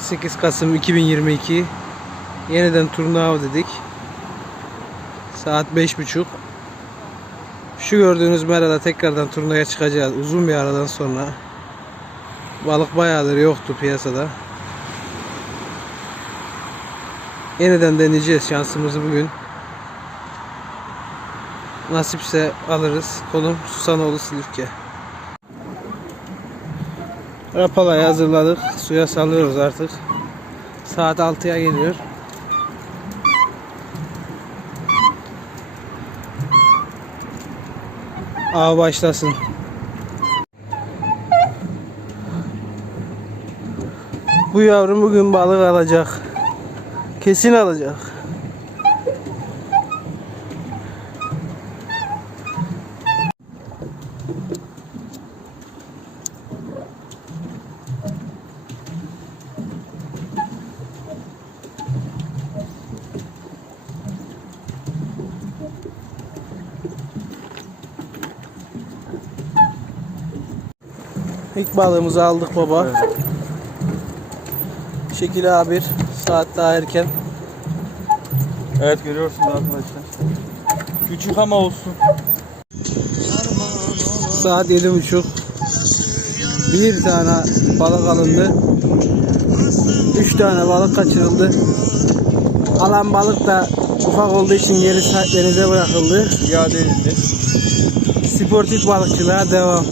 8 Kasım 2022 yeniden turnuva dedik. Saat 5.30 Şu gördüğünüz merada tekrardan turnuvaya çıkacağız uzun bir aradan sonra. Balık bayağıdır yoktu piyasada. Yeniden deneyeceğiz şansımızı bugün. Nasipse alırız. Konum Susanoğlu Silifke. Rapalayı hazırladık. Suya salıyoruz artık. Saat 6'ya geliyor. Av başlasın. Bu yavrum bugün balık alacak. Kesin alacak. İlk balığımızı aldık baba. Şekil A1. Saat daha erken. Evet görüyorsunuz arkadaşlar. Küçük ama olsun. Saat yedi buçuk. Bir tane balık alındı. Üç tane balık kaçırıldı. Alan balık da ufak olduğu için geri denize bırakıldı. İade edildi. Sportif balıkçılığa devam.